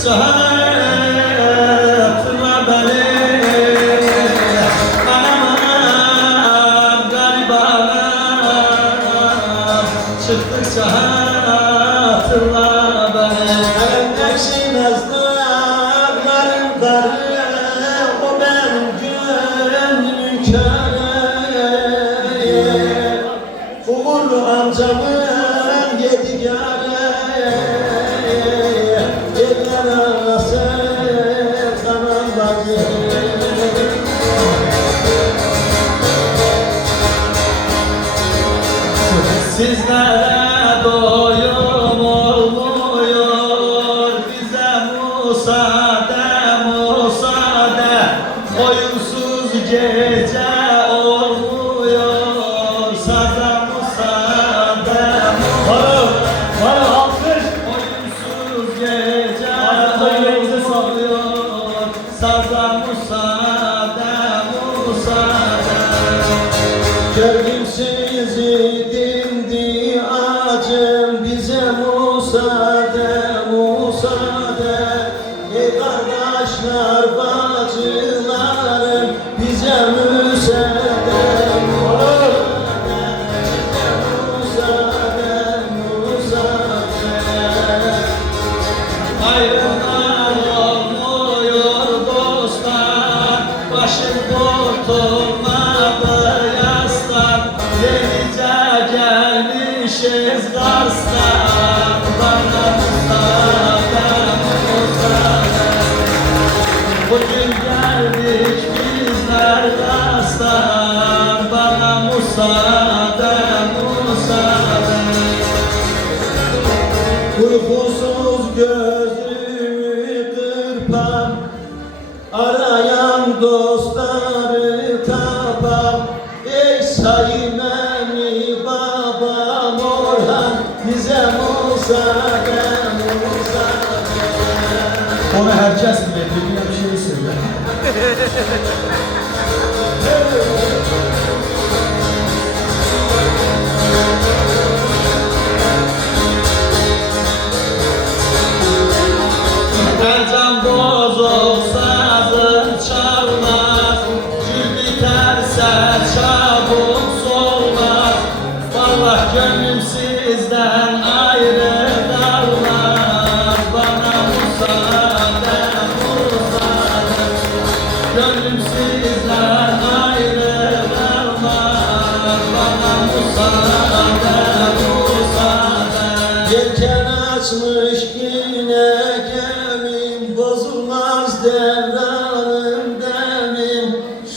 Çıktıkça hatırla beni. Anam garip anam. Çıktıkça hatırla beni. Ekşimez dağların darı, o benim gönlümün köre. Uğurlu amcamın yedigarı, eller arası kanan bacı. Sizlere doyum olmuyor, bize musade musade. Oyunsuz gece olmuyor, saza musade musade. Bana alkış. Oyunsuz gece olmuyor, saza musade musade. Gördüm sizi dindi acım, bize musade musade. Ey kardeşler bacılarım, bize müsaade musade, musade. Ayrılan olmuyor dostlar, başım kurtulmadı yaslar. Yenice gelmişiz Kars'tan, bana müsaade müsaade. Bugün geldik bizler Kars'tan, bana müsaade müsaade. Uykusuz gözümü kırpam, arayan dostları tapam. Ey Salimeni babam Orhan, bize müsaade müsaade. Onu herkes bilir, bir şey söyle. Elcan bozuk sazın çalmaz, gül biterse çabuk solmaz. Vallahi gönlüm sizden ayrı kalmaz, bana müsaade müsaade. Gönlüm sizden ayrı kalmaz, bana müsaade müsaade. Yelken açmış yine gemim, bozulmaz devranım demim.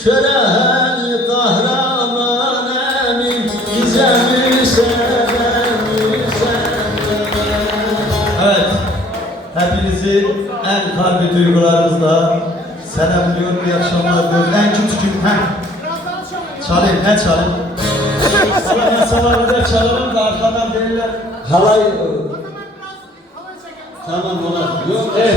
Şörel kahraman emin, bize müsaade müsaade. Evet, hepinizi en kalbi duygularımızla selamlıyorum, iyi akşamlar diliyorum. En küçük çalayım, ne çalayım? Salak yasalarında çalalım da arkadan değiller. Halay. Tamam, ona. Yok, Evet,